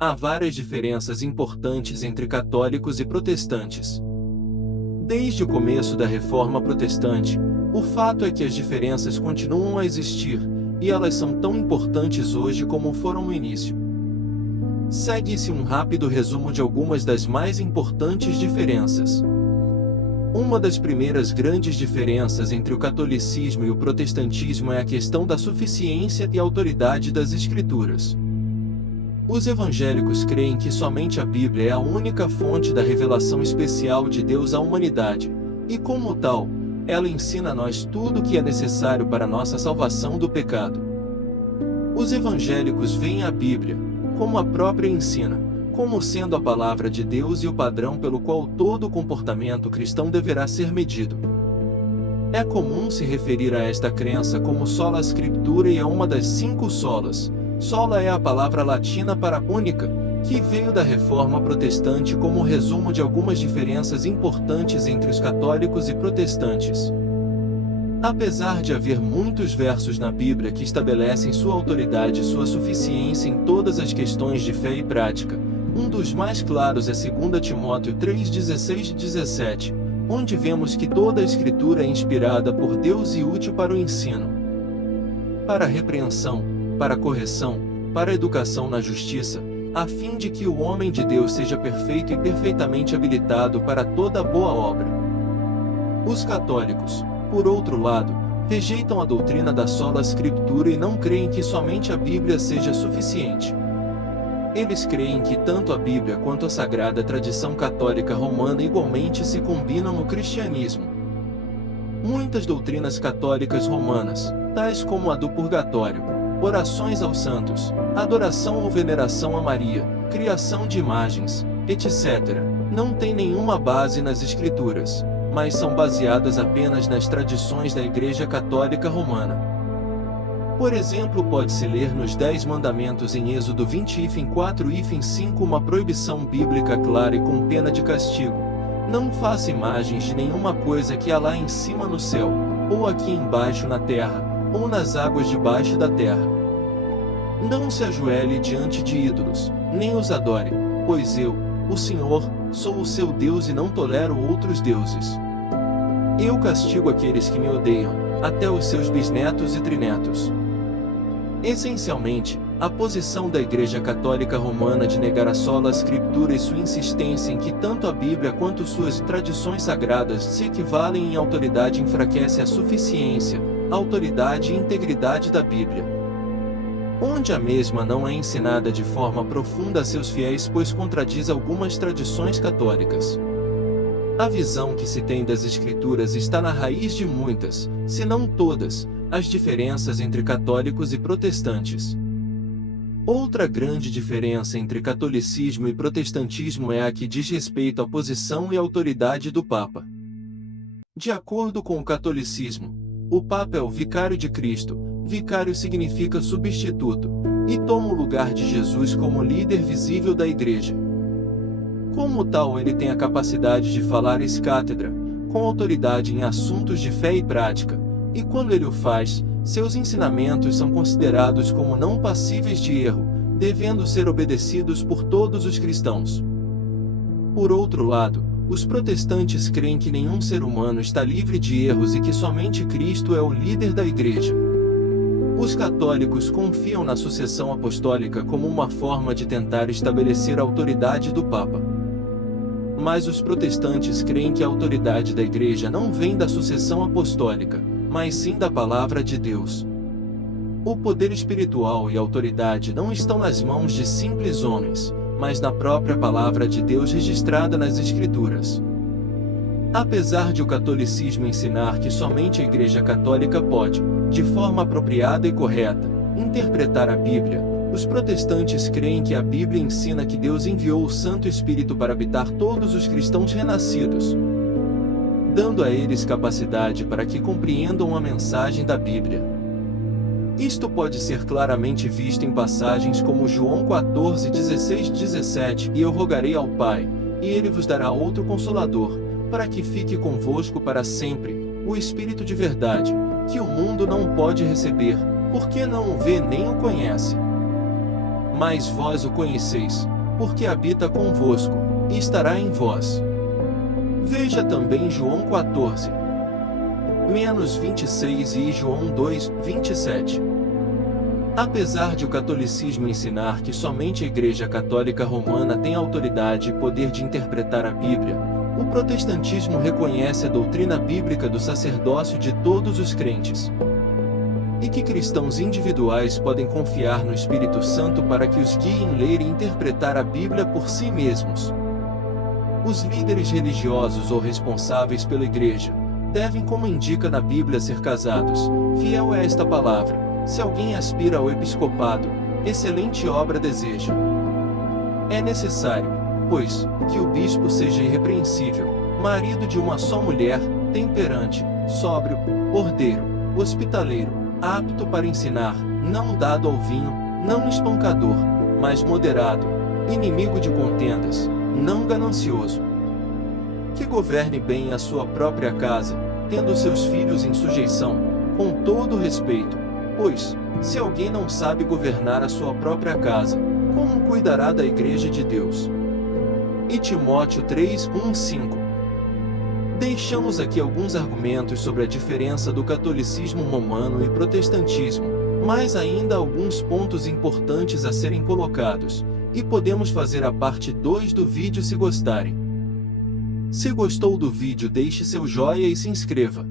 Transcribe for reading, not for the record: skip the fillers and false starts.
Há várias diferenças importantes entre católicos e protestantes. Desde o começo da Reforma Protestante, o fato é que as diferenças continuam a existir, e elas são tão importantes hoje como foram no início. Segue-se um rápido resumo de algumas das mais importantes diferenças. Uma das primeiras grandes diferenças entre o catolicismo e o protestantismo é a questão da suficiência e autoridade das Escrituras. Os evangélicos creem que somente a Bíblia é a única fonte da revelação especial de Deus à humanidade, e como tal, ela ensina a nós tudo o que é necessário para a nossa salvação do pecado. Os evangélicos veem a Bíblia, como a própria ensina, como sendo a palavra de Deus e o padrão pelo qual todo comportamento cristão deverá ser medido. É comum se referir a esta crença como sola scriptura e é uma das 5 solas. Sola é a palavra latina para única, que veio da Reforma Protestante como resumo de algumas diferenças importantes entre os católicos e protestantes. Apesar de haver muitos versos na Bíblia que estabelecem sua autoridade e sua suficiência em todas as questões de fé e prática, um dos mais claros é 2 Timóteo 3:16 e 17, onde vemos que toda a Escritura é inspirada por Deus e útil para o ensino, para a repreensão, para a correção, para a educação na justiça, a fim de que o homem de Deus seja perfeito e perfeitamente habilitado para toda boa obra. Os católicos, por outro lado, rejeitam a doutrina da sola scriptura e não creem que somente a Bíblia seja suficiente. Eles creem que tanto a Bíblia quanto a sagrada tradição católica romana igualmente se combinam no cristianismo. Muitas doutrinas católicas romanas, tais como a do purgatório, orações aos santos, adoração ou veneração a Maria, criação de imagens, etc., não têm nenhuma base nas Escrituras, mas são baseadas apenas nas tradições da Igreja Católica Romana. Por exemplo, pode-se ler nos 10 Mandamentos em Êxodo 20:4-5 uma proibição bíblica clara e com pena de castigo: não faça imagens de nenhuma coisa que há lá em cima no céu, ou aqui embaixo na terra, ou nas águas debaixo da terra. Não se ajoelhe diante de ídolos, nem os adore, pois eu, o Senhor, sou o seu Deus e não tolero outros deuses. Eu castigo aqueles que me odeiam, até os seus bisnetos e trinetos. Essencialmente, a posição da Igreja Católica Romana de negar a sola scriptura e sua insistência em que tanto a Bíblia quanto suas tradições sagradas se equivalem em autoridade enfraquece a suficiência, autoridade e integridade da Bíblia, onde a mesma não é ensinada de forma profunda a seus fiéis, pois contradiz algumas tradições católicas. A visão que se tem das Escrituras está na raiz de muitas, se não todas, as diferenças entre católicos e protestantes. Outra grande diferença entre catolicismo e protestantismo é a que diz respeito à posição e autoridade do Papa. De acordo com o catolicismo, o Papa é o vicário de Cristo. Vicário significa substituto, e toma o lugar de Jesus como líder visível da Igreja. Como tal, ele tem a capacidade de falar ex cátedra, com autoridade em assuntos de fé e prática, e quando ele o faz, seus ensinamentos são considerados como não passíveis de erro, devendo ser obedecidos por todos os cristãos. Por outro lado, os protestantes creem que nenhum ser humano está livre de erros e que somente Cristo é o líder da Igreja. Os católicos confiam na sucessão apostólica como uma forma de tentar estabelecer a autoridade do Papa. Mas os protestantes creem que a autoridade da Igreja não vem da sucessão apostólica, mas sim da palavra de Deus. O poder espiritual e a autoridade não estão nas mãos de simples homens, mas na própria palavra de Deus registrada nas Escrituras. Apesar de o catolicismo ensinar que somente a Igreja Católica pode, de forma apropriada e correta, interpretar a Bíblia, os protestantes creem que a Bíblia ensina que Deus enviou o Santo Espírito para habitar todos os cristãos renascidos, dando a eles capacidade para que compreendam a mensagem da Bíblia. Isto pode ser claramente visto em passagens como João 14:16-17, e eu rogarei ao Pai, e ele vos dará outro Consolador, para que fique convosco para sempre, o Espírito de verdade, que o mundo não pode receber, porque não o vê nem o conhece. mas vós o conheceis, porque habita convosco, e estará em vós. Veja também João 14:26 e João 2:27. Apesar de o catolicismo ensinar que somente a Igreja Católica Romana tem autoridade e poder de interpretar a Bíblia, o protestantismo reconhece a doutrina bíblica do sacerdócio de todos os crentes, e que cristãos individuais podem confiar no Espírito Santo para que os guie em ler e interpretar a Bíblia por si mesmos. Os líderes religiosos ou responsáveis pela Igreja devem, como indica na Bíblia, ser casados, fiel a esta palavra. Se alguém aspira ao episcopado, excelente obra deseja. É necessário, pois, que o bispo seja irrepreensível, marido de uma só mulher, temperante, sóbrio, ordeiro, hospitaleiro, apto para ensinar, não dado ao vinho, não espancador, mas moderado, inimigo de contendas, não ganancioso. Que governe bem a sua própria casa, tendo seus filhos em sujeição, com todo respeito. Pois, se alguém não sabe governar a sua própria casa, como cuidará da Igreja de Deus? E Timóteo 3:1-5. Deixamos aqui alguns argumentos sobre a diferença do catolicismo romano e protestantismo, mas ainda há alguns pontos importantes a serem colocados, e podemos fazer a parte 2 do vídeo se gostarem. Se gostou do vídeo, deixe seu joinha e se inscreva.